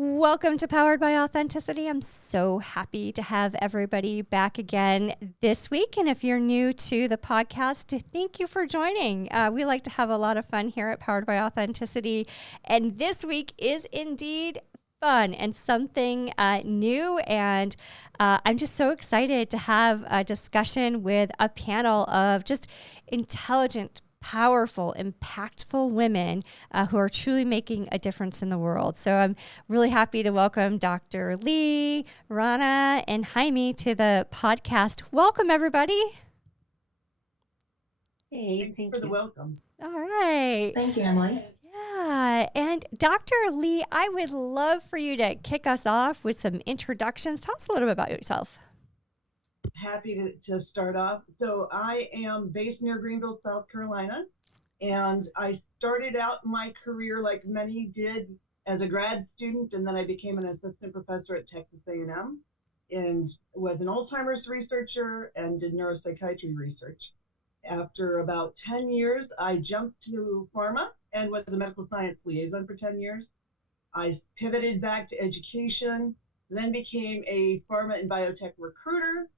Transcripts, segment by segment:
Welcome to Powered by Authenticity. I'm so happy to have everybody back again this week. And if you're new to the podcast, thank you for joining. We like to have a lot of fun here at Powered by Authenticity. And this week is indeed fun and something new. And I'm just so excited to have a discussion with a panel of just intelligent, powerful, impactful women who are truly making a difference in the world. So I'm really happy to welcome Dr. Leigh, Rana, and Heimy to the podcast. Welcome, everybody. Hey, thank you. For the welcome. All right. Thank you, Emily. Yeah. And Dr. Leigh, I would love for you to kick us off with some introductions. Tell us a little bit about yourself. Happy to start off. So I am based near Greenville, South Carolina, and I started out my career like many did as a grad student, and then I became an assistant professor at Texas A&M and was an Alzheimer's researcher and did neuropsychiatry research. After about 10 years, I jumped to pharma and was a medical science liaison for 10 years. I pivoted back to education, then became a pharma and biotech recruiter.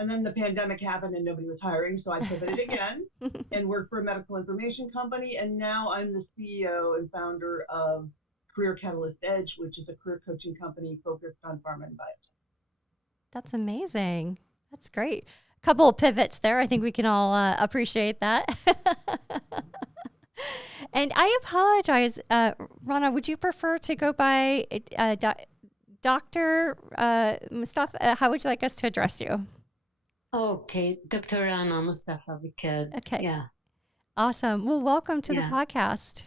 And then the pandemic happened and nobody was hiring, so I pivoted again and worked for a medical information company. And now I'm the CEO and founder of Career Catalyst Edge, which is a career coaching company focused on pharma and biotech. That's amazing. That's great. A couple of pivots there. I think we can all appreciate that. And I apologize, Rana, would you prefer to go by Dr. Mustafa? How would you like us to address you? Okay, Dr. Rana Mustafa, because, yeah. Awesome. Well, welcome to the podcast.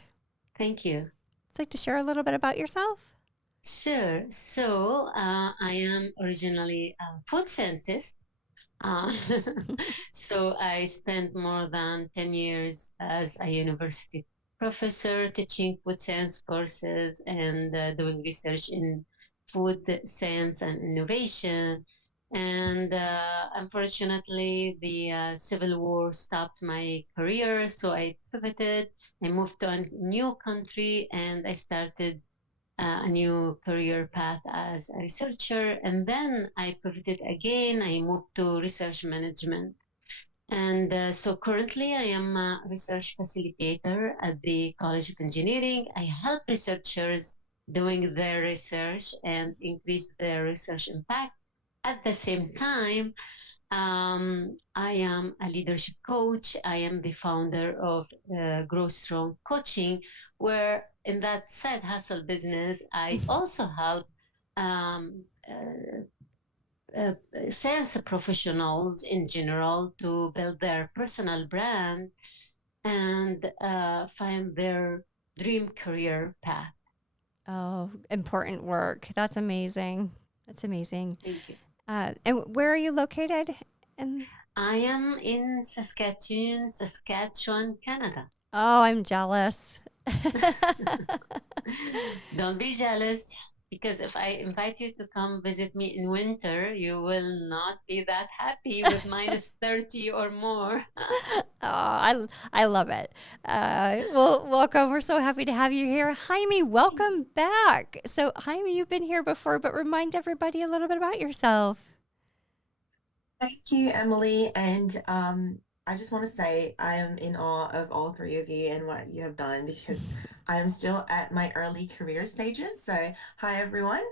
Thank you. Would you like to share a little bit about yourself? Sure. So I am originally a food scientist. So I spent more than 10 years as a university professor teaching food science courses and doing research in food science and innovation. And unfortunately, the Civil War stopped my career, so I pivoted. I moved to a new country, and I started a new career path as a researcher. And then I pivoted again. I moved to research management. And so currently, I am a research facilitator at the College of Engineering. I help researchers doing their research and increase their research impact. At the same time, I am a leadership coach. I am the founder of Grow Strong Coaching, where in that side hustle business, I also help sales professionals in general to build their personal brand and find their dream career path. Oh, important work. That's amazing. That's amazing. Thank you. And where are you located? I am in Saskatchewan, Canada. Oh, I'm jealous. Don't be jealous, because if I invite you to come visit me in winter, you will not be that happy with minus 30 or more. Oh, I love it. Well, welcome. We're so happy to have you here. Heimy, welcome back. So, Heimy, you've been here before, but remind everybody a little bit about yourself. Thank you, Emily. And I just want to say I am in awe of all three of you and what you have done, because I am still at my early career stages. So, hi, everyone.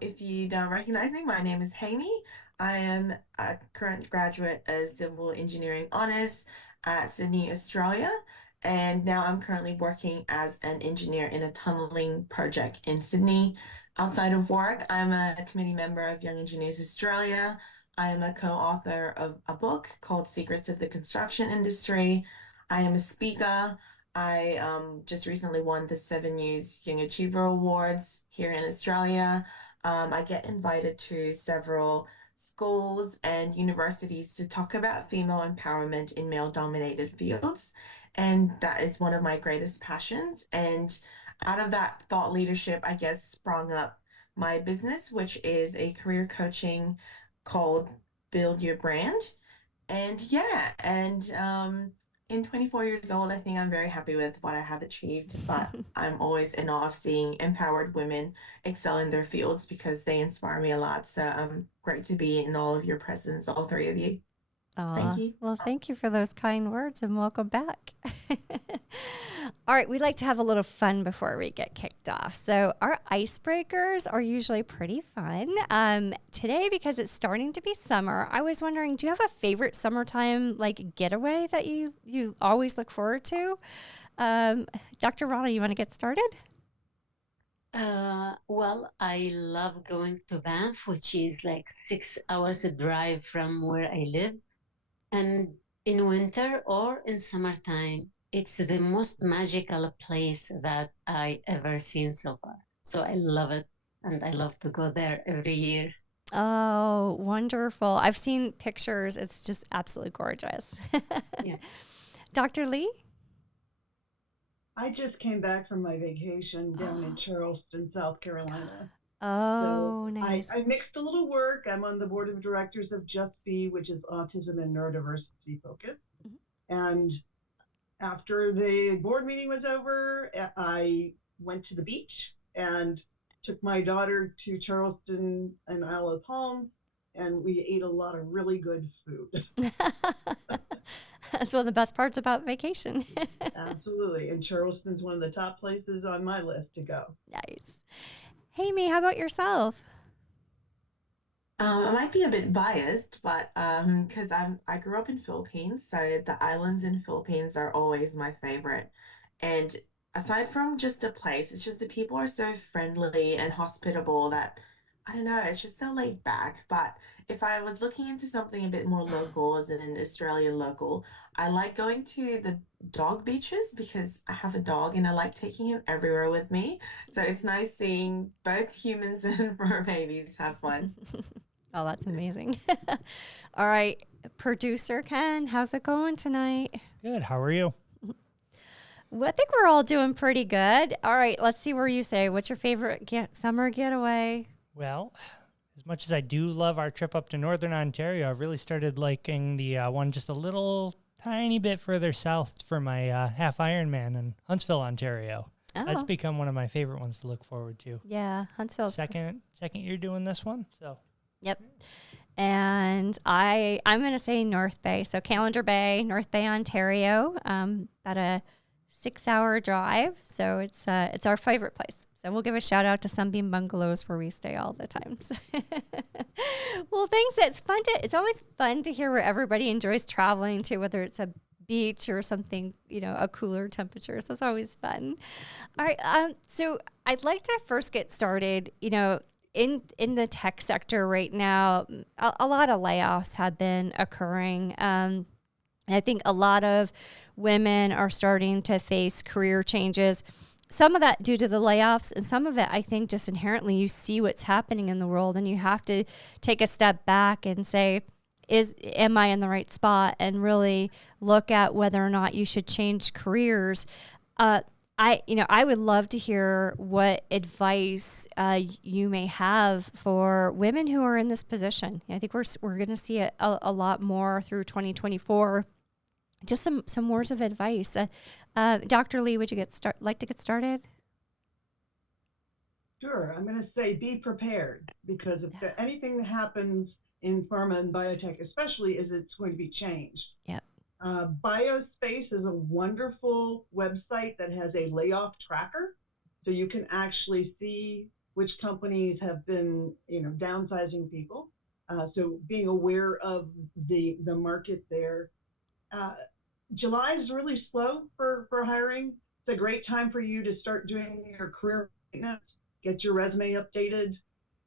If you don't recognize me, my name is Heimy. I am a current graduate of Civil Engineering Honours at Sydney, Australia. And now I'm currently working as an engineer in a tunneling project in Sydney. Outside of work, I'm a committee member of Young Engineers Australia. I am a co-author of a book called Secrets of the Construction Industry. I am a speaker. I just recently won the 7 News Young Achiever Awards here in Australia. I get invited to several schools and universities to talk about female empowerment in male-dominated fields. And that is one of my greatest passions. And out of that thought leadership, I guess, sprung up my business, which is a career coaching called Build Your Brand. And yeah, and in 24 years old, I think I'm very happy with what I have achieved, but I'm always in awe of seeing empowered women excel in their fields because they inspire me a lot. So I'm great to be in all of your presence, all three of you. Thank you. Well, thank you for those kind words and welcome back. All right, we like to have a little fun before we get kicked off. So our icebreakers are usually pretty fun. Today, because it's starting to be summer, I was wondering, do you have a favorite summertime like getaway that you always look forward to? Dr. Rana, you want to get started? Well, I love going to Banff, which is like 6 hours drive from where I live. And in winter or in summertime, it's the most magical place that I ever seen so far. So I love it, and I love to go there every year. Oh, wonderful. I've seen pictures. It's just absolutely gorgeous. Yeah. Dr. Leigh? I just came back from my vacation down in Charleston, South Carolina. Oh, So nice. I mixed a little work. I'm on the board of directors of Just Be, which is autism and neurodiversity focused. And after the board meeting was over, I went to the beach and took my daughter to Charleston and Isle of Palms, and we ate a lot of really good food. That's one of the best parts about vacation. Absolutely. And Charleston's one of the top places on my list to go. Nice. Heimy, how about yourself? I might be a bit biased, but because I grew up in Philippines, so the islands in Philippines are always my favorite. And aside from just the place, it's just the people are so friendly and hospitable that I don't know, it's just so laid back. But if I was looking into something a bit more local, as in an Australian local, I like going to the dog beaches because I have a dog and I like taking him everywhere with me. So it's nice seeing both humans and fur babies have fun. Oh, that's amazing. All right, producer Ken, how's it going tonight? Good. How are you? Well, I think we're all doing pretty good. All right, let's see where you say. What's your favorite summer getaway? Well, as much as I do love our trip up to Northern Ontario, I've really started liking the one just a little tiny bit further south for my half Ironman in Huntsville, Ontario. Oh. That's become one of my favorite ones to look forward to. Yeah, Huntsville. Second year doing this one, so. Yep. And I'm going to say North Bay. So Calendar Bay, North Bay, Ontario. About a 6-hour drive. So it's our favorite place. So we'll give a shout out to Sunbeam Bungalows where we stay all the time. Well, thanks. It's always fun to hear where everybody enjoys traveling to, whether it's a beach or something, a cooler temperature. So it's always fun. All right. So I'd like to first get started, in the tech sector right now, a lot of layoffs have been occurring. And I think a lot of women are starting to face career changes. Some of that due to the layoffs, and some of it, I think, just inherently you see what's happening in the world, and you have to take a step back and say, am I in the right spot? And really look at whether or not you should change careers. I would love to hear what advice you may have for women who are in this position. I think we're going to see it a lot more through 2024. Just some words of advice. Dr. Leigh, would you like to get started? Sure. I'm going to say be prepared, because if anything that happens in pharma and biotech especially is it's going to be changed. Yep. Biospace is a wonderful website that has a layoff tracker, so you can actually see which companies have been, downsizing people. So being aware of the market there. July is really slow for hiring. It's a great time for you to start doing your career maintenance, get your resume updated,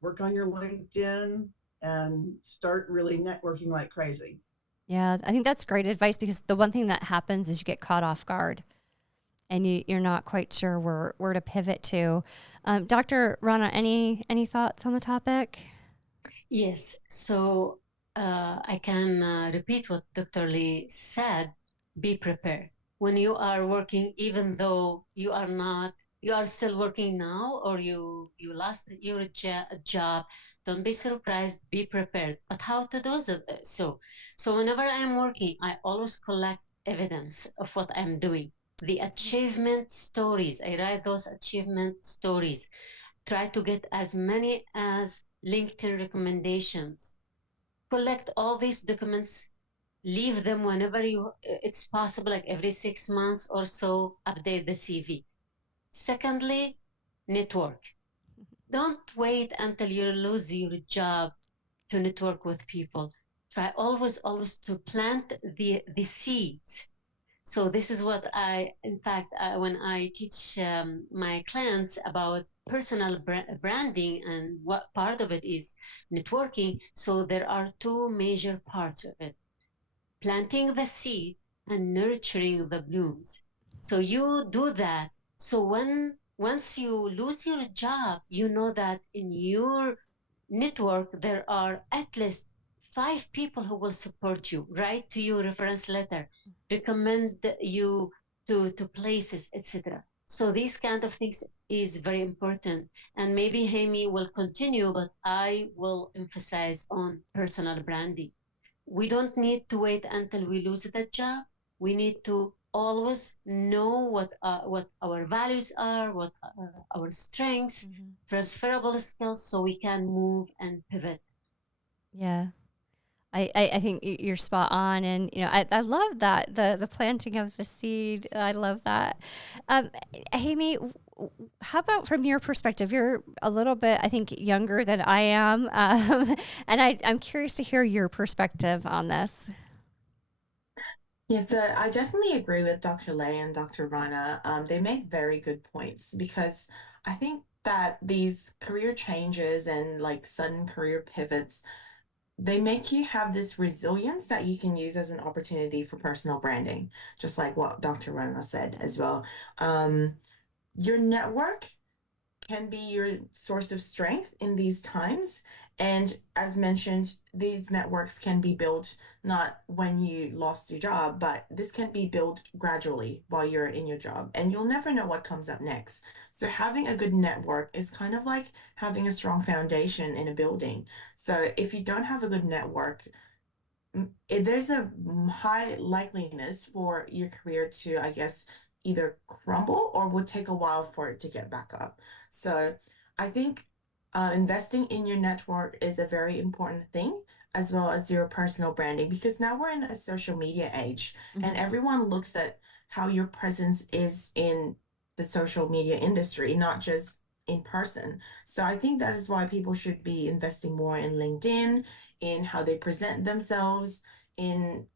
work on your LinkedIn, and start really networking like crazy. Yeah, I think that's great advice, because the one thing that happens is you get caught off guard and you're not quite sure where to pivot to. Dr. Rana, any thoughts on the topic? Yes. So I can repeat what Dr. Leigh said. Be prepared. When you are working, even though you are still working now, or you lost your job, don't be surprised, be prepared. But how to do so? So whenever I am working, I always collect evidence of what I'm doing. The achievement stories, I write those achievement stories. Try to get as many as LinkedIn recommendations. Collect all these documents, leave them whenever it's possible, like every 6 months or so, update the CV. Secondly, network. Don't wait until you lose your job to network with people. Try always to plant the seeds. So this is what in fact, when I teach my clients about personal branding and what part of it is networking, so there are two major parts of it: planting the seed and nurturing the blooms. So you do that. So once you lose your job, you know that in your network there are at least 5 people who will support you, write to you reference letter, recommend you to places, etc. So these kind of things is very important. And maybe Heimy will continue, but I will emphasize on personal branding. We don't need to wait until we lose the job. We need to always know what our values are, what are our strengths, transferable skills, so we can move and pivot. Yeah. I think you're spot on. And, I love that, the planting of the seed. I love that. Heimy, how about from your perspective? You're a little bit, I think, younger than I am. And I'm curious to hear your perspective on this. Yeah, so I definitely agree with Dr. Leigh and Dr. Rana. They make very good points because I think that these career changes and like sudden career pivots, they make you have this resilience that you can use as an opportunity for personal branding, just like what Dr. Rana said as well. Your network can be your source of strength in these times. And as mentioned, these networks can be built not when you lost your job, but this can be built gradually while you're in your job. And you'll never know what comes up next. So having a good network is kind of like having a strong foundation in a building. So if you don't have a good network, there's a high likeliness for your career to, I guess, either crumble or would take a while for it to get back up. So I think investing in your network is a very important thing, as well as your personal branding, because now we're in a social media age and everyone looks at how your presence is in the social media industry, not just in person. So I think that is why people should be investing more in LinkedIn, in how they present themselves, in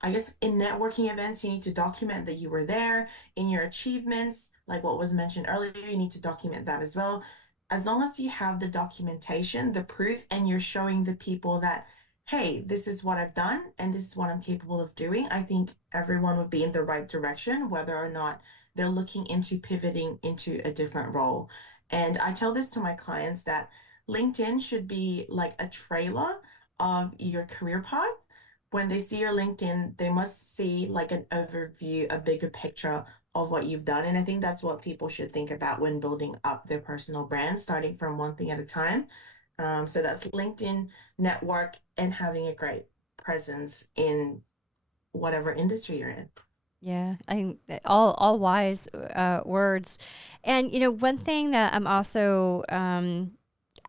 I guess in networking events, you need to document that you were there. In your achievements, like what was mentioned earlier, you need to document that as well. As long as you have the documentation, the proof, and you're showing the people that, hey, this is what I've done and this is what I'm capable of doing, I think everyone would be in the right direction, whether or not they're looking into pivoting into a different role. And I tell this to my clients that LinkedIn should be like a trailer of your career path. When they see your LinkedIn, they must see like an overview, a bigger picture of what you've done. And I think that's what people should think about when building up their personal brand, starting from one thing at a time. So that's LinkedIn, network, and having a great presence in whatever industry you're in. Yeah, I think all wise words. And one thing that I'm also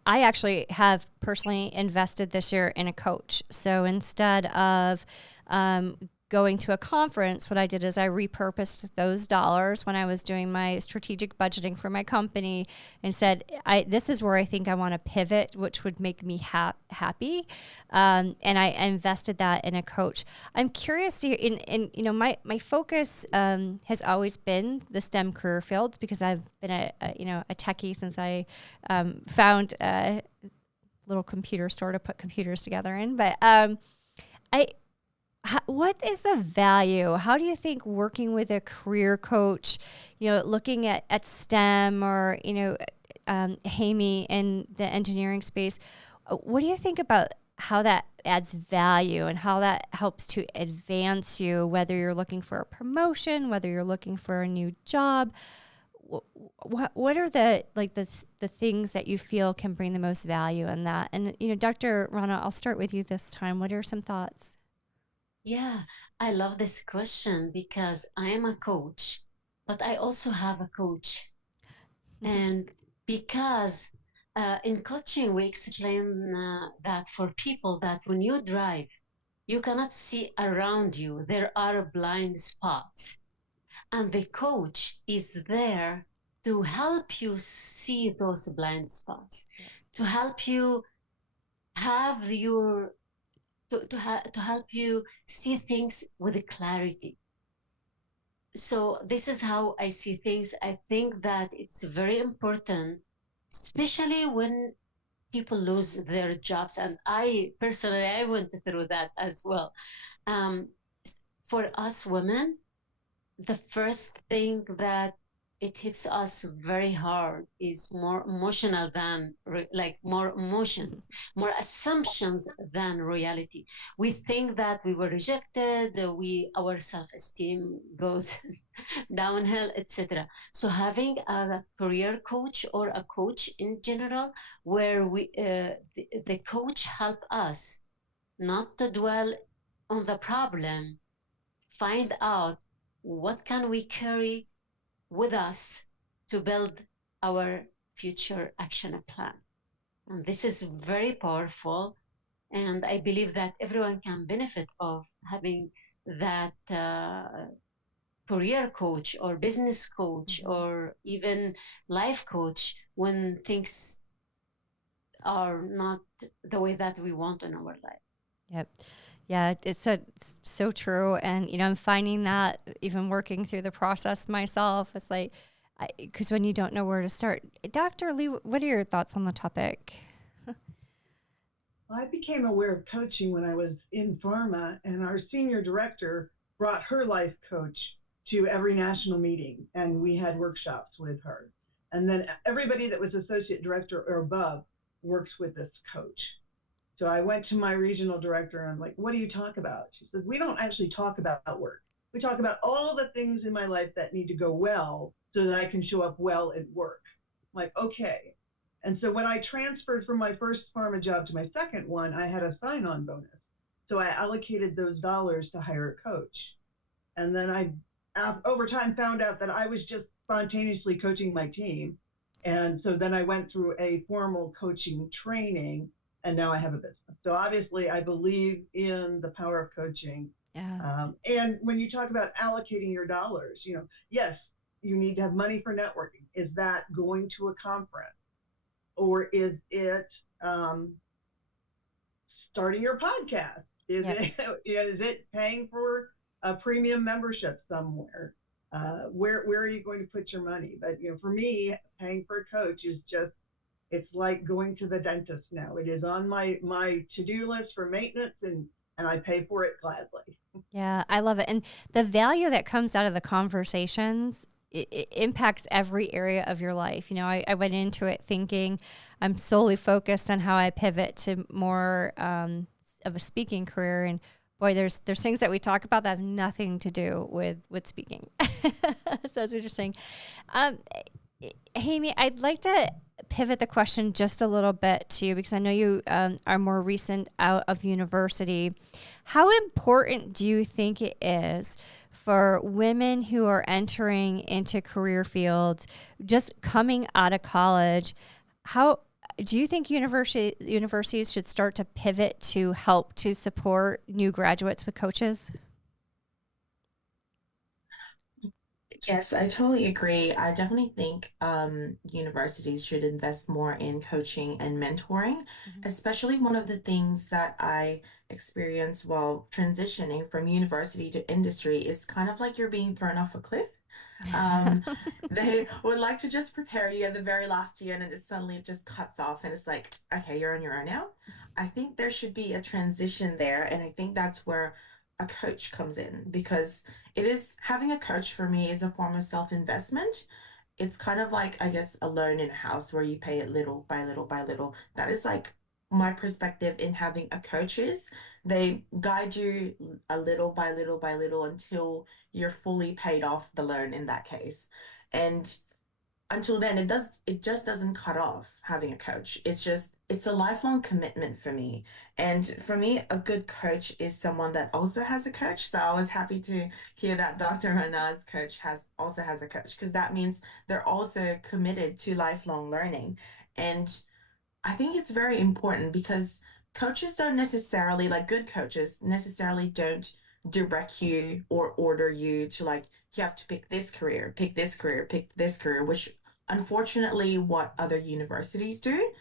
I actually have personally invested this year in a coach. So instead of going to a conference, what I did is I repurposed those dollars when I was doing my strategic budgeting for my company and said, this is where I think I want to pivot, which would make me happy. And I invested that in a coach. I'm curious to hear, my focus has always been the STEM career fields because I've been a techie since I found a little computer store to put computers together in. But what is the value? How do you think working with a career coach, looking at STEM or, Heimy in the engineering space, what do you think about how that adds value and how that helps to advance you, whether you're looking for a promotion, whether you're looking for a new job? What are the things that you feel can bring the most value in that? And, Dr. Rana, I'll start with you this time. What are some thoughts? Yeah, I love this question because I am a coach, but I also have a coach. And because in coaching, we explain that for people that when you drive, you cannot see around you, there are blind spots. And the coach is there to help you see those blind spots, to help you have your to help you see things with clarity. So this is how I see things. I think that it's very important, especially when people lose their jobs. And I personally, I went through that as well. Um, for us women, the first thing that it hits us very hard is more emotional than like more emotions, more assumptions than reality. We think that we were rejected, we our self-esteem goes downhill, etc. So having a career coach or a coach in general, where the coach help us not to dwell on the problem, find out what can we carry with us to build our future action plan. And this is very powerful. And I believe that everyone can benefit of having that career coach or business coach or even life coach when things are not the way that we want in our life. Yep. Yeah, it's so true. And, I'm finding that even working through the process myself, it's like, because when you don't know where to start. Dr. Leigh, what are your thoughts on the topic? I became aware of coaching when I was in pharma, and our senior director brought her life coach to every national meeting, and we had workshops with her. And then everybody that was associate director or above works with this coach. So I went to my regional director and I'm like, what do you talk about? She says, we don't actually talk about work. We talk about all the things in my life that need to go well so that I can show up well at work. I'm like, okay. And so when I transferred from my first pharma job to my second one, I had a sign-on bonus. So I allocated those dollars to hire a coach. And then I, over time, found out that I was just spontaneously coaching my team. And so then I went through a formal coaching training, and now I have a business. So obviously, I believe in the power of coaching. Yeah. And when you talk about allocating your dollars, yes, you need to have money for networking. Is that going to a conference? Or is it starting your podcast? Is it paying for a premium membership somewhere? Where are you going to put your money? But for me, paying for a coach is just, it's like going to the dentist now. It is on my to-do list for maintenance, and I pay for it gladly. Yeah, I love it. And the value that comes out of the conversations, it impacts every area of your life. I went into it thinking I'm solely focused on how I pivot to more of a speaking career. And boy, there's things that we talk about that have nothing to do with speaking. So it's interesting. Heimy, I'd like to pivot the question just a little bit to you, because I know you are more recent out of university. How important do you think it is for women who are entering into career fields, just coming out of college? How do you think universities should start to pivot to help to support new graduates with coaches? Yes, I totally agree. I definitely think universities should invest more in coaching and mentoring, especially one of the things that I experienced while transitioning from university to industry is kind of like you're being thrown off a cliff. Um, they would like to just prepare you at the very last year, and then it just cuts off, and it's like, okay, you're on your own now. I think there should be a transition there, and I think that's where a coach comes in, because it is having a coach for me is a form of self-investment. It's kind of like, I guess, a loan in a house where you pay it little by little by little. That is like my perspective in having a coach is they guide you a little by little by little until you're fully paid off the loan in that case. And until then, it just doesn't cut off having a coach. It's a lifelong commitment for me. And for me, a good coach is someone that also has a coach. So I was happy to hear that Dr. Rana's coach has a coach, because that means they're also committed to lifelong learning. And I think it's very important because coaches don't necessarily, like good coaches, necessarily don't direct you or order you to, like, you have to pick this career, pick this career, pick this career, which unfortunately what other universities do.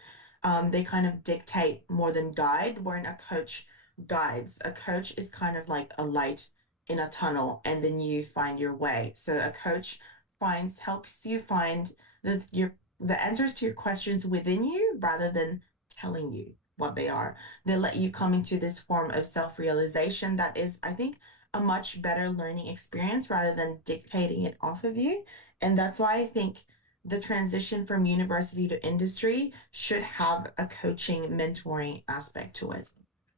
They kind of dictate more than guide, wherein a coach guides. A coach is kind of like a light in a tunnel, and then you find your way. So a coach helps you find the answers to your questions within you rather than telling you what they are. They let you come into this form of self-realization that is, I think, a much better learning experience rather than dictating it off of you. And that's why I think the transition from university to industry should have a coaching, mentoring aspect to it.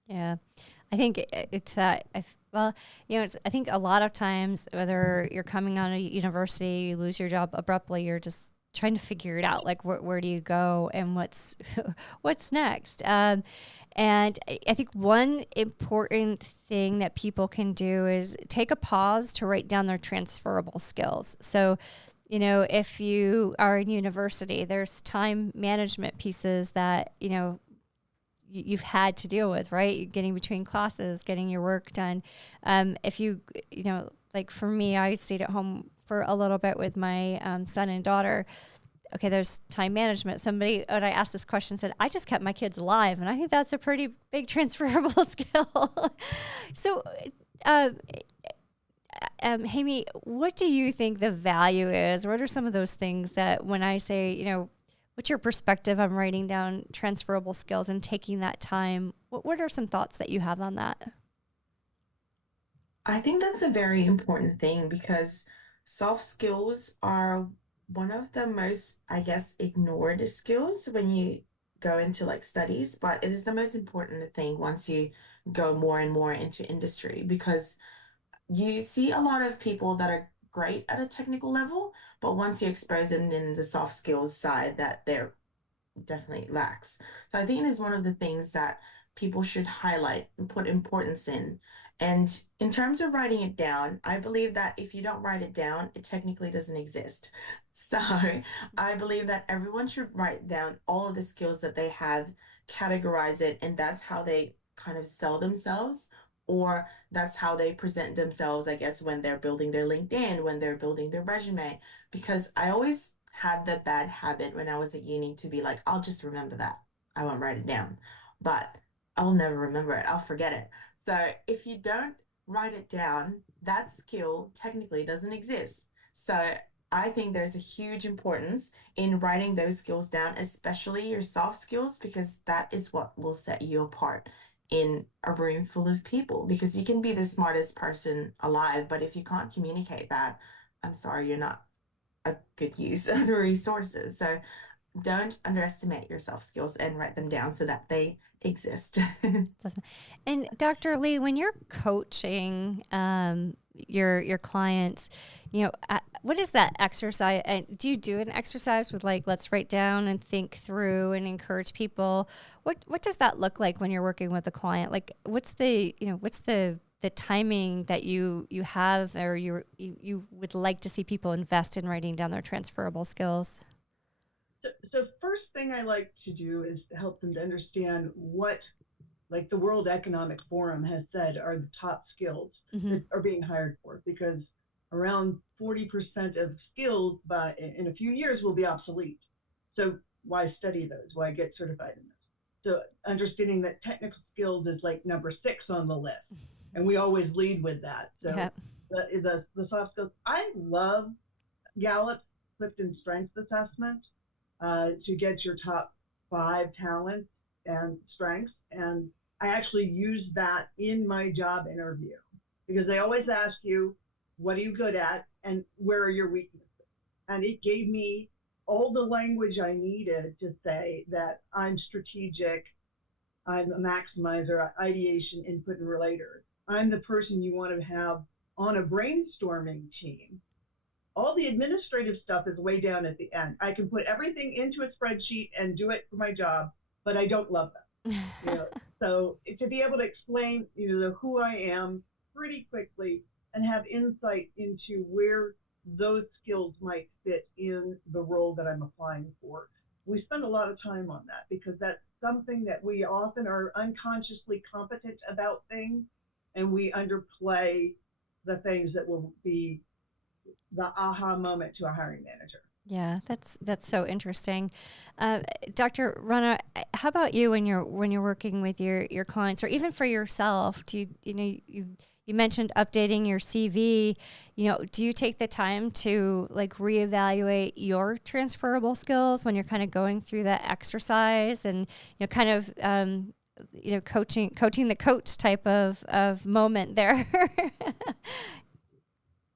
Yeah, I think it's well, I think a lot of times, whether you're coming out of university, you lose your job abruptly, you're just trying to figure it out, like where do you go and what's what's next. And I think one important thing that people can do is take a pause to write down their transferable skills. So, if you are in university, there's time management pieces that, you've had to deal with, right? Getting between classes, getting your work done. If like for me, I stayed at home for a little bit with my son and daughter. Okay, there's time management. Somebody, when I asked this question, said, I just kept my kids alive. And I think that's a pretty big transferable skill. So, Heimy, what do you think the value is? What are some of those things that when I say, what's your perspective on writing down transferable skills and taking that time? What are some thoughts that you have on that? I think that's a very important thing because soft skills are one of the most, I guess, ignored skills when you go into like studies, but it is the most important thing once you go more and more into industry because you see a lot of people that are great at a technical level, but once you expose them in the soft skills side, that they're definitely lacks. So I think it is one of the things that people should highlight and put importance in. And in terms of writing it down, I believe that if you don't write it down, it technically doesn't exist. So I believe that everyone should write down all of the skills that they have, categorize it, and that's how they kind of sell themselves, or that's how they present themselves, I guess, when they're building their LinkedIn, when they're building their resume. Because I always had the bad habit when I was at uni to be like, I'll just remember that. I won't write it down. But I'll never remember it. I'll forget it. So if you don't write it down, that skill technically doesn't exist. So I think there's a huge importance in writing those skills down, especially your soft skills, because that is what will set you apart in a room full of people. Because you can be the smartest person alive, but if you can't communicate that, I'm sorry, you're not a good use of resources. So don't underestimate your soft skills and write them down so that they exist. And Dr. Leigh, when you're coaching your clients, what is that exercise? Do you do an exercise with like, let's write down and think through and encourage people? What does that look like when you're working with a client? Like, what's the timing that you have or you would like to see people invest in writing down their transferable skills? So first thing I like to do is to help them to understand what, like the World Economic Forum has said, are the top skills that are being hired for, because around 40% of skills in a few years will be obsolete. So why study those? Why get certified in those? So understanding that technical skills is like number 6 on the list, and we always lead with that. So the soft skills. I love Gallup's Clifton Strengths Assessment to get your top 5 talents and strengths. And I actually use that in my job interview because they always ask you, what are you good at and where are your weaknesses? And it gave me all the language I needed to say that I'm strategic, I'm a maximizer, ideation, input, and relator. I'm the person you want to have on a brainstorming team All the administrative stuff is way down at the end. I can put everything into a spreadsheet and do it for my job, but I don't love them. So to be able to explain, who I am pretty quickly and have insight into where those skills might fit in the role that I'm applying for. We spend a lot of time on that because that's something that we often are unconsciously competent about things, and we underplay the things that will be the aha moment to a hiring manager. Yeah, that's so interesting. Dr. Rana, how about you when you're working with your clients or even for yourself? Do you mentioned updating your CV, do you take the time to like reevaluate your transferable skills when you're kind of going through that exercise and kind of coaching the coach type of moment there?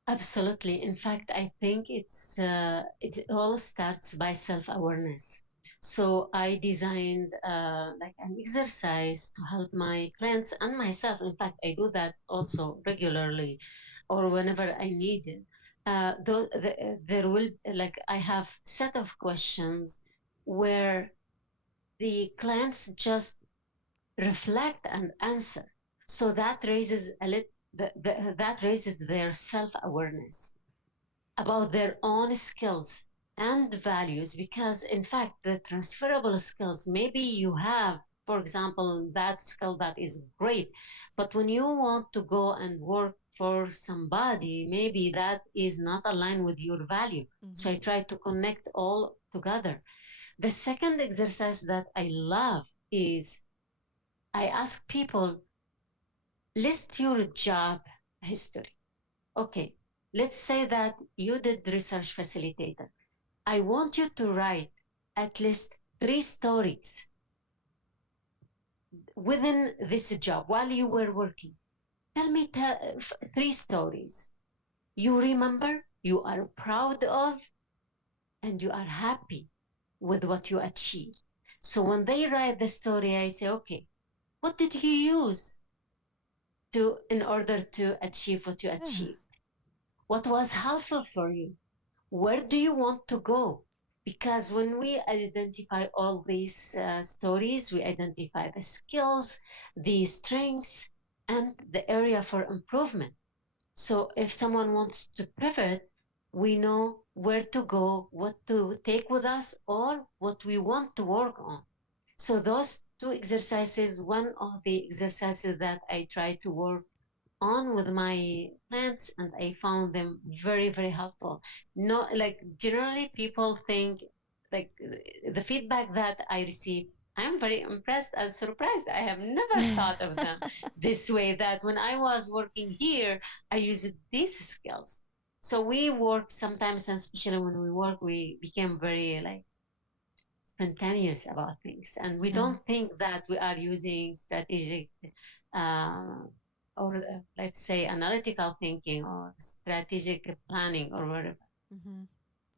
Absolutely. In fact, I think it all starts by self-awareness. So I designed like an exercise to help my clients and myself. In fact, I do that also regularly or whenever I need it. There will, like, I have set of questions where the clients just reflect and answer. So that raises that raises their self-awareness about their own skills and values, because in fact the transferable skills, maybe you have, for example, that skill that is great, but when you want to go and work for somebody, maybe that is not aligned with your value. So I try to connect all together. The second exercise that I love is I ask people, list your job history. Okay, let's say that you did research facilitator. I want you to write at least 3 stories within this job while you were working. Tell me 3 stories you remember, you are proud of, and you are happy with what you achieved. So when they write the story, I say, okay, what did you use in order to achieve what you achieved? What was helpful for you? Where do you want to go? Because when we identify all these stories, we identify the skills, the strengths, and the area for improvement. So if someone wants to pivot, we know where to go, what to take with us, or what we want to work on. So those 2 exercises, one of the exercises that I try to work on with my clients, and I found them very, very helpful. No, like generally people think, like the feedback that I receive, I'm very impressed and surprised. I have never thought of them this way, that when I was working here, I used these skills. So we work sometimes, and especially when we work, we became very like spontaneous about things. And we don't think that we are using strategic or let's say analytical thinking or strategic planning or whatever.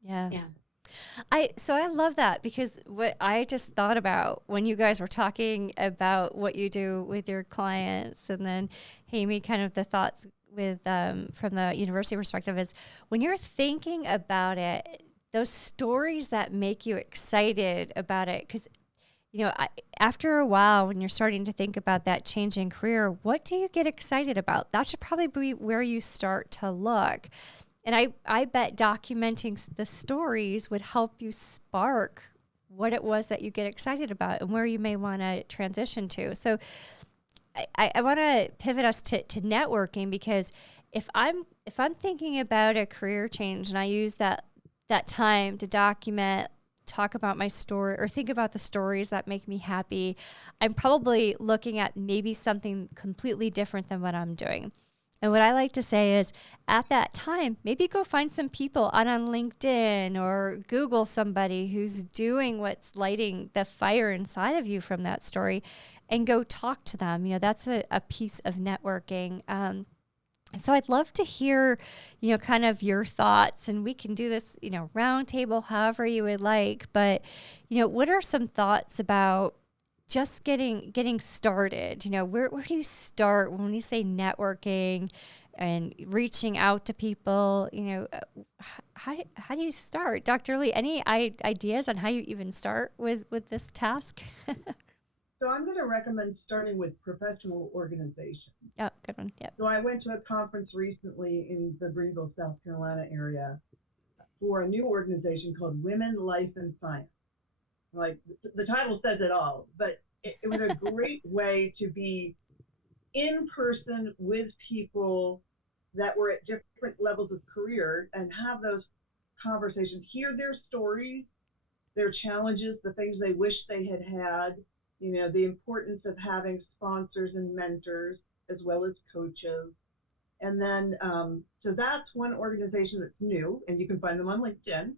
Yeah. I love that, because what I just thought about when you guys were talking about what you do with your clients, and then Heimy, kind of the thoughts with from the university perspective, is when you're thinking about it, those stories that make you excited about it, because after a while, when you're starting to think about that change in career, what do you get excited about? That should probably be where you start to look. And I bet documenting the stories would help you spark what it was that you get excited about and where you may want to transition to. So I want to pivot us to networking, because if I'm thinking about a career change and I use that time to document, talk about my story, or think about the stories that make me happy, I'm probably looking at maybe something completely different than what I'm doing. And what I like to say is, at that time, maybe go find some people on LinkedIn or Google somebody who's doing what's lighting the fire inside of you from that story, and go talk to them. That's a piece of networking. So I'd love to hear, kind of your thoughts, and we can do this, round table, however you would like. But, what are some thoughts about just getting started? Where do you start when you say networking? and reaching out to people, how do you start? Dr. Leigh, any ideas on how you even start with this task? So I'm going to recommend starting with professional organizations. Oh, good one. Yep. So I went to a conference recently in the Greenville, South Carolina area for a new organization called Women, Life, and Science. Like the title says it all, but it was a great way to be in person with people that were at different levels of career and have those conversations, hear their stories, their challenges, the things they wish they had had, the importance of having sponsors and mentors as well as coaches. And then, so that's one organization that's new, and you can find them on LinkedIn.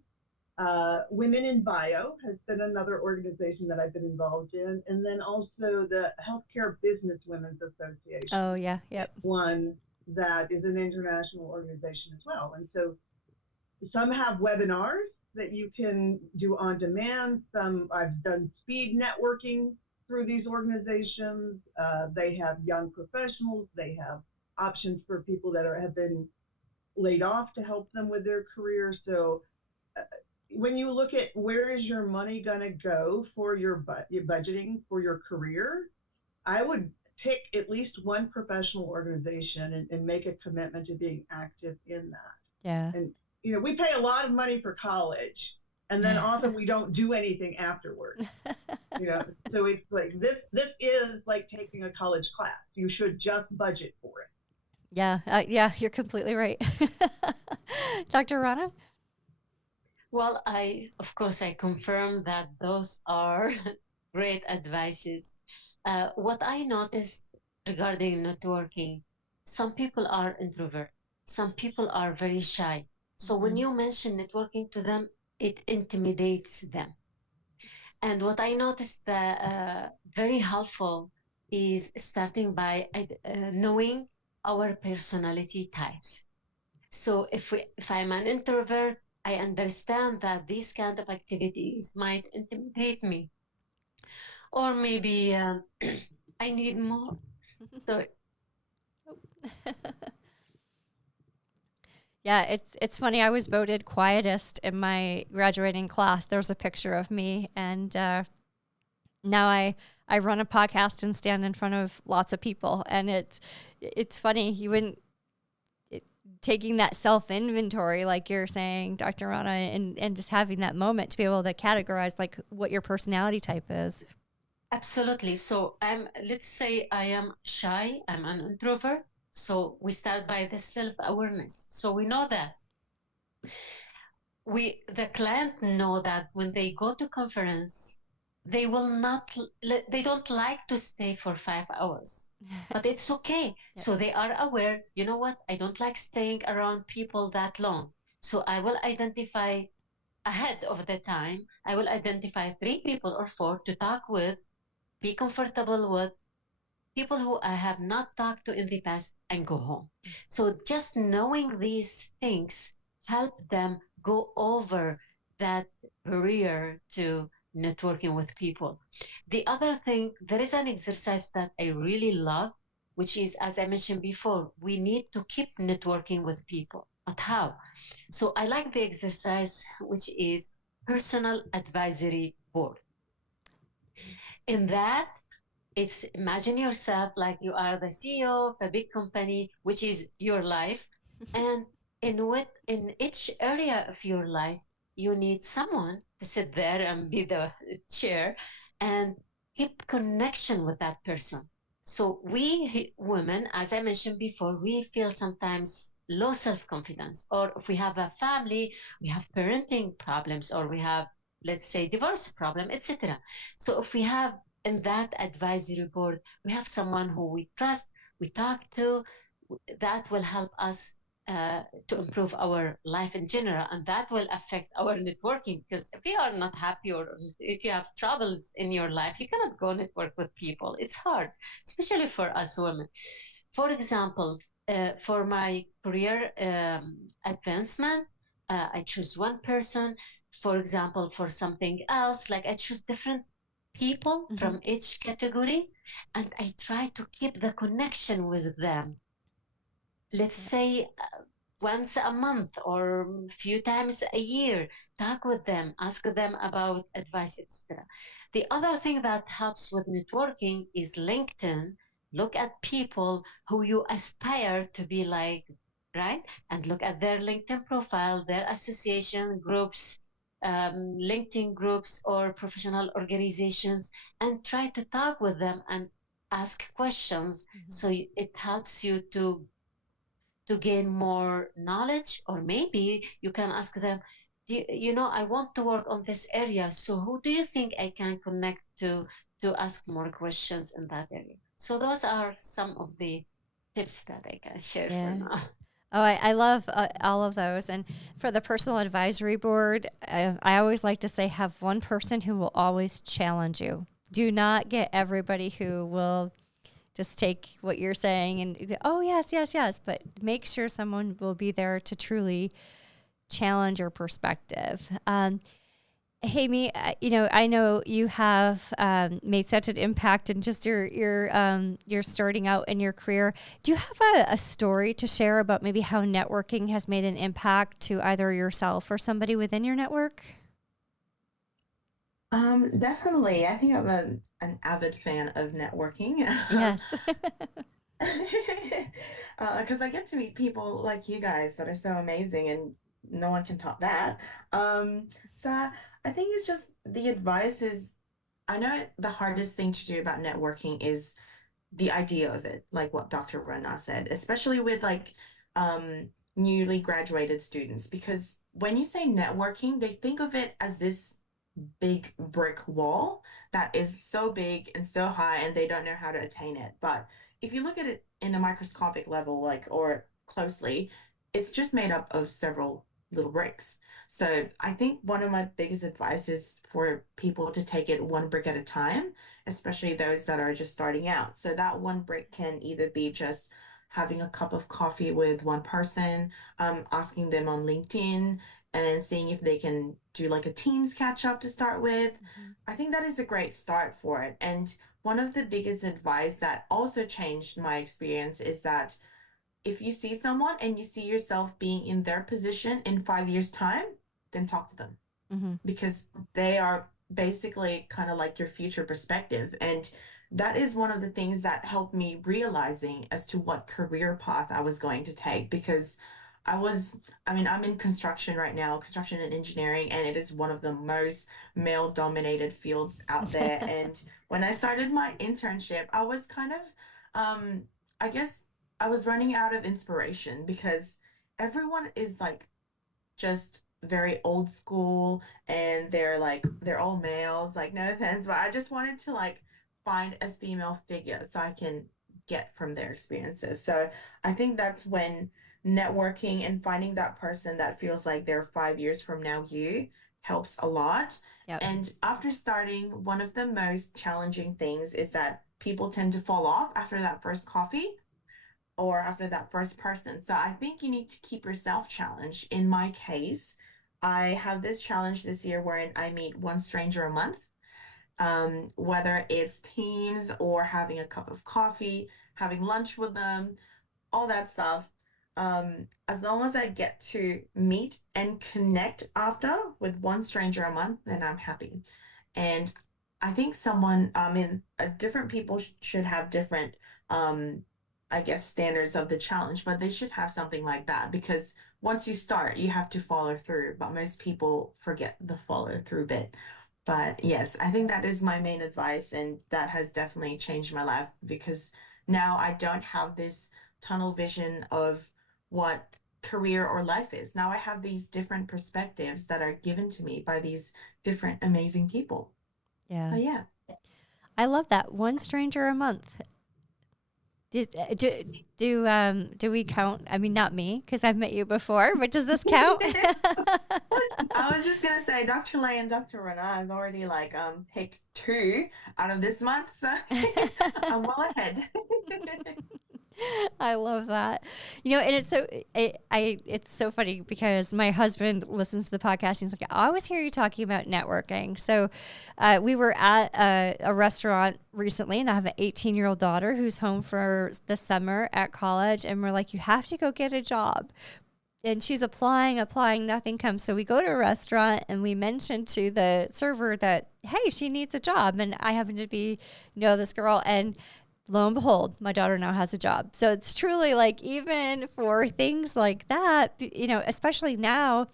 Women in Bio has been another organization that I've been involved in. And then also the Healthcare Business Women's Association. Oh, yeah. Yep. One that is an international organization as well. And so some have webinars that you can do on demand. Some I've done speed networking through these organizations. They have young professionals. They have options for people that have been laid off to help them with their career. So when you look at where is your money going to go for your budgeting for your career, I would pick at least one professional organization and make a commitment to being active in that. Yeah. And, we pay a lot of money for college, and then often we don't do anything afterwards. So it's like this is like taking a college class. You should just budget for it. Yeah. Yeah, you're completely right. Dr. Rana? Well, of course, I confirm that those are great advices. What I noticed regarding networking, some people are introvert, some people are very shy. So when you mention networking to them, it intimidates them. And what I noticed very helpful is starting by knowing our personality types. So if I'm an introvert, I understand that these kind of activities might intimidate me. Or maybe I need more. Sorry. Yeah, it's funny. I was voted quietest in my graduating class. There's a picture of me, and now I run a podcast and stand in front of lots of people, and it's funny. You wouldn't taking that self-inventory, like you're saying, Dr. Rana, and just having that moment to be able to categorize like what your personality type is. Absolutely. So let's say I am shy, I'm an introvert. So we start by the self-awareness. So we know that the client know that when they go to conference, they don't like to stay for 5 hours, but it's okay. Yeah. So they are aware, you know what? I don't like staying around people that long. So I will identify ahead of the time. I will identify 3 people or 4 to talk with, be comfortable with, people who I have not talked to in the past, and go home. So just knowing these things help them go over that barrier to networking with people. The other thing, there is an exercise that I really love, which is, as I mentioned before, we need to keep networking with people. But how? So I like the exercise, which is personal advisory board. In that, it's imagine yourself like you are the CEO of a big company, which is your life. And in each area of your life, you need someone to sit there and be the chair and keep connection with that person. So we women, as I mentioned before, we feel sometimes low self-confidence, or if we have a family, we have parenting problems, or we have, let's say, divorce problem, etc. So if we have in that advisory board, we have someone who we trust, we talk to, that will help us to improve our life in general, and that will affect our networking, because if you are not happy or if you have troubles in your life, you cannot go network with people. It's hard, especially for us women. For example, for my career advancement, I choose one person. For example, for something else, like I choose different people from each category, and I try to keep the connection with them. let's say once a month or a few times a year, talk with them, ask them about advice, etc. The other thing that helps with networking is LinkedIn. Look at people who you aspire to be like, right? And look at their LinkedIn profile, their association groups, LinkedIn groups, or professional organizations, and try to talk with them and ask questions. So it helps you to gain more knowledge, or maybe you can ask them, you know, I want to work on this area, so who do you think I can connect to ask more questions in that area? So those are some of the tips that I can share for Yeah. now. Oh, I love all of those. And for the personal advisory board, I always like to say have one person who will always challenge you. Do not get everybody who will just take what you're saying and go, oh, yes, yes, yes. But make sure someone will be there to truly challenge your perspective. Heimy, I know you have made such an impact in just your starting out in your career. Do you have a story to share about maybe how networking has made an impact to either yourself or somebody within your network? Definitely. I think I'm an avid fan of networking. Yes. Because I get to meet people like you guys that are so amazing, and no one can top that. So I think it's just the advice is, I know the hardest thing to do about networking is the idea of it, like what Dr. Rana said, especially with like newly graduated students, because when you say networking, they think of it as this big brick wall that is so big and so high and they don't know how to attain it. But if you look at it in a microscopic level, like, or closely, it's just made up of several little bricks. So I think one of my biggest advice is for people to take it one brick at a time, especially those that are just starting out. So that one brick can either be just having a cup of coffee with one person, asking them on LinkedIn, and then seeing if they can do like a Teams catch up to start with. I think that is a great start for it. And one of the biggest advice that also changed my experience is that if you see someone and you see yourself being in their position in 5 years' time, then talk to them Mm-hmm. because they are basically kind of like your future perspective. And that is one of the things that helped me realizing as to what career path I was going to take because I was, I mean, I'm in construction right now, construction and engineering, and it is one of the most male dominated fields out there. And when I started my internship, I was kind of, I guess I was running out of inspiration because everyone is like just very old school and they're all males, like no offense, but I just wanted to like find a female figure so I can get from their experiences. So I think that's when networking and finding that person that feels like they're 5 years from now you helps a lot. Yep. And after starting, one of the most challenging things is that people tend to fall off after that first coffee or after that first person. So I think you need to keep yourself challenged. In my case, I have this challenge this year wherein I meet one stranger a month, whether it's Teams or having a cup of coffee, having lunch with them, all that stuff. As long as I get to meet and connect after with one stranger a month, then I'm happy. And I think someone, I mean, different people should have different, um, I guess, standards of the challenge, but they should have something like that because once you start, you have to follow through. But most people forget the follow through bit. But yes, I think that is my main advice, and that has definitely changed my life because now I don't have this tunnel vision of what career or life is. Now I have these different perspectives that are given to me by these different amazing people. Yeah. Yeah. I love that. One stranger a month. Do we count? I mean, not me because I've met you before, but does this count? I was just gonna say Dr. Leigh and Dr. Rana has already like picked two out of this month, so I'm well ahead. I love that. And it's so funny because my husband listens to the podcast. He's like, I always hear you talking about networking. So we were at a restaurant recently, and I have an 18-year-old daughter who's home for the summer at college, and we're like, you have to go get a job. And she's applying, nothing comes. So we go to a restaurant and we mention to the server that, hey, she needs a job. And I happen to know this girl. And lo and behold, my daughter now has a job. So it's truly like, even for things like that, especially now,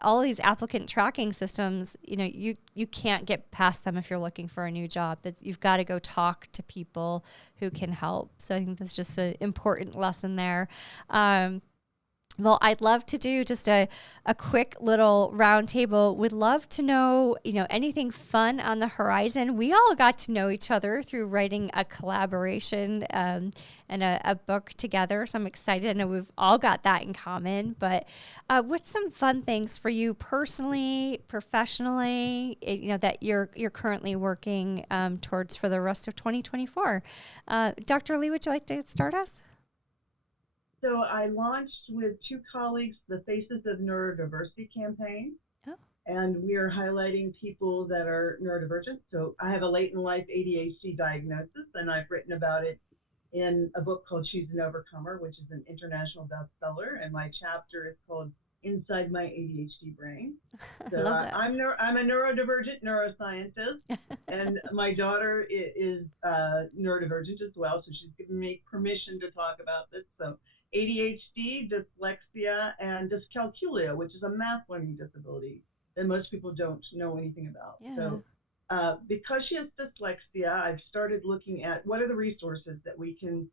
all these applicant tracking systems, you can't get past them if you're looking for a new job. You've got to go talk to people who can help. So I think that's just an important lesson there. Well, I'd love to do just a quick little round table. Would love to know, anything fun on the horizon. We all got to know each other through writing a collaboration and a book together. So I'm excited. I know we've all got that in common. But what's some fun things for you personally, professionally, that you're currently working towards for the rest of 2024? Dr. Leigh, would you like to start us? So I launched with two colleagues the Faces of Neurodiversity campaign, and we are highlighting people that are neurodivergent. So I have a late in life ADHD diagnosis, and I've written about it in a book called She's an Overcomer, which is an international bestseller, and my chapter is called Inside My ADHD Brain. So I'm a neurodivergent neuroscientist, and my daughter is neurodivergent as well, so she's given me permission to talk about this. So ADHD, dyslexia, and dyscalculia, which is a math learning disability that most people don't know anything about. Yeah. So because she has dyslexia, I've started looking at what are the resources that we can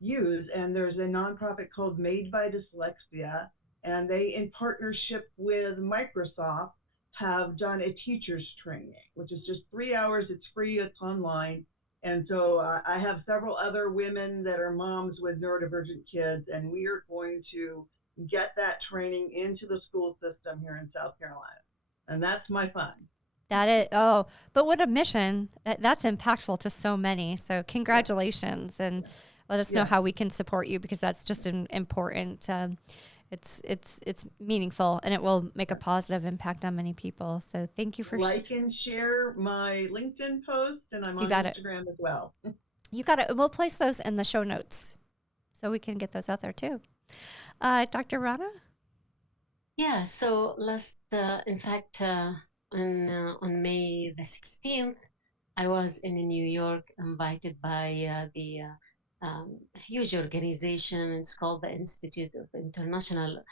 use. And there's a nonprofit called Made by Dyslexia, and they, in partnership with Microsoft, have done a teacher's training, which is just 3 hours. It's free. It's online. And so I have several other women that are moms with neurodivergent kids, and we are going to get that training into the school system here in South Carolina. And that's my fun. But what a mission. That's impactful to so many. So congratulations, and let us know how we can support you, because that's just an important, it's meaningful, and it will make a positive impact on many people. So thank you for like and share my LinkedIn post, and I'm on Instagram as well. You got it. We'll place those in the show notes so we can get those out there too. Dr. Rana? Yeah, so in fact, on May the 16th, I was in New York, invited by the huge organization. It's called the Institute of International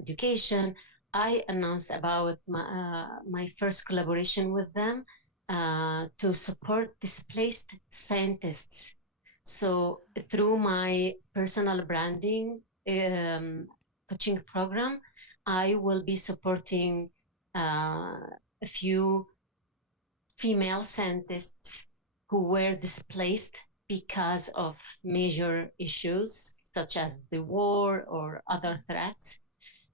Education. I announced about my first collaboration with them to support displaced scientists. So through my personal branding coaching program, I will be supporting a few female scientists who were displaced because of major issues such as the war or other threats.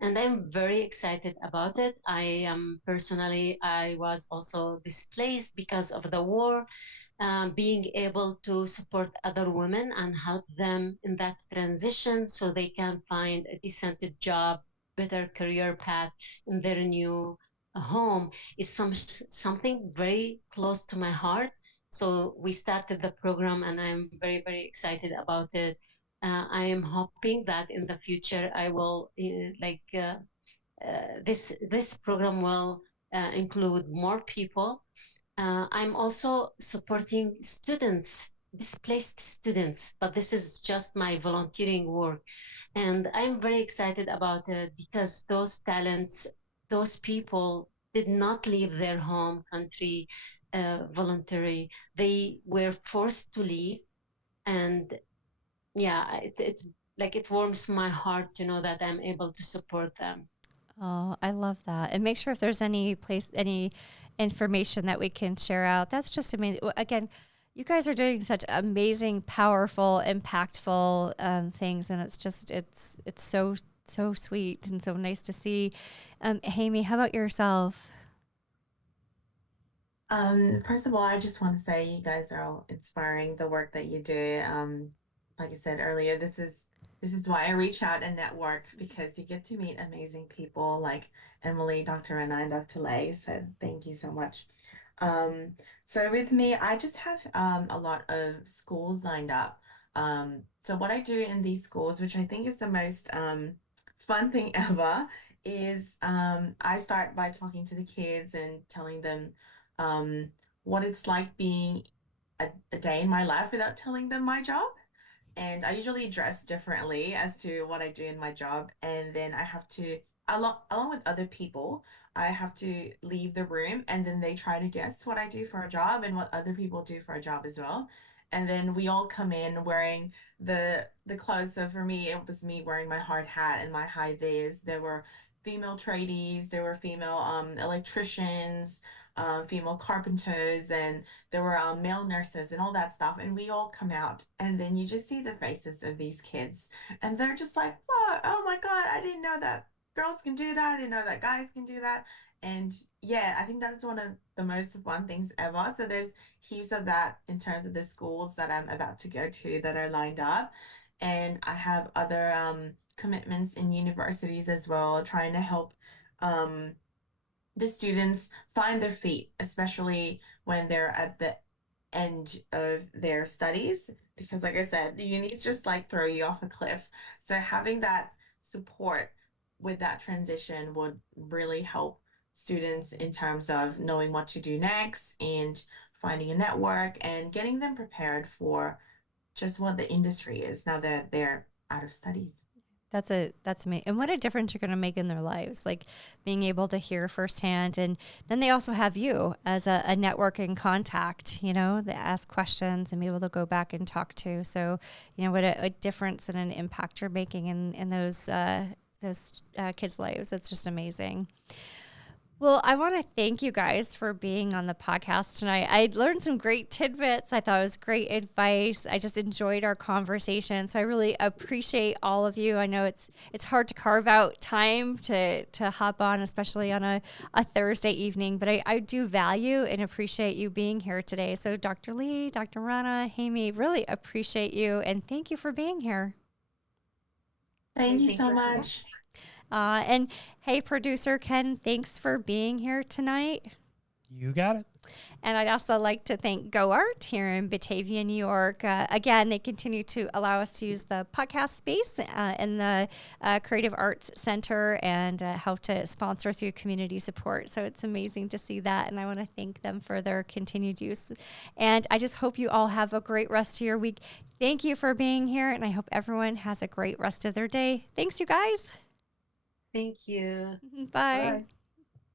And I'm very excited about it. I was also displaced because of the war, being able to support other women and help them in that transition so they can find a decent job, better career path in their new home is something very close to my heart. So we started the program, and I'm very, very excited about it. I am hoping that in the future I will this program will include more people. I'm also supporting students, displaced students, but this is just my volunteering work. And I'm very excited about it because those talents, those people did not leave their home country voluntarily. They were forced to leave. And yeah, it warms my heart to know that I'm able to support them. Oh, I love that. And make sure if there's any information that we can share out. That's just amazing. Again, you guys are doing such amazing, powerful, impactful things, and it's so sweet and so nice to see. Heimy, how about yourself? First of all, I just want to say you guys are all inspiring, the work that you do. like I said earlier, this is why I reach out and network, because you get to meet amazing people like Emily, Dr. Rana, and Dr. Leigh. So thank you so much. Um, so with me, I just have a lot of schools lined up. So what I do in these schools, which I think is the most fun thing ever, is I start by talking to the kids and telling them what it's like being a day in my life without telling them my job. And I usually dress differently as to what I do in my job. And then I have to, along with other people, I have to leave the room, and then they try to guess what I do for a job and what other people do for a job as well. And then we all come in wearing the clothes. So for me, it was me wearing my hard hat and my high vis. There were female tradies, there were female electricians, female carpenters, and there were male nurses and all that stuff. And we all come out, and then you just see the faces of these kids, and they're just like, "What? Oh my God, I didn't know that girls can do that. I didn't know that guys can do that." And yeah, I think that's one of the most fun things ever. So there's heaps of that in terms of the schools that I'm about to go to that are lined up. And I have other commitments in universities as well, trying to help um, the students find their feet, especially when they're at the end of their studies. Because, like I said, the unis just like throw you off a cliff. So, having that support with that transition would really help students in terms of knowing what to do next and finding a network and getting them prepared for just what the industry is now that they're out of studies. That's me. And what a difference you're going to make in their lives, like being able to hear firsthand. And then they also have you as a networking contact, you know, that ask questions and be able to go back and talk to. So, you know, what a difference and an impact you're making in those kids' lives. It's just amazing. Well, I want to thank you guys for being on the podcast tonight. I learned some great tidbits. I thought it was great advice. I just enjoyed our conversation. So I really appreciate all of you. I know it's hard to carve out time to hop on, especially on a Thursday evening, but I do value and appreciate you being here today. So Dr. Leigh, Dr. Rana, Heimy, really appreciate you, and thank you for being here. Thank you so much. And hey, producer Ken, thanks for being here tonight. You got it. And I'd also like to thank Go Art here in Batavia, New York. Again, they continue to allow us to use the podcast space in the Creative Arts Center and help to sponsor through community support. So it's amazing to see that. And I want to thank them for their continued use. And I just hope you all have a great rest of your week. Thank you for being here. And I hope everyone has a great rest of their day. Thanks, you guys. Thank you. Bye. Bye.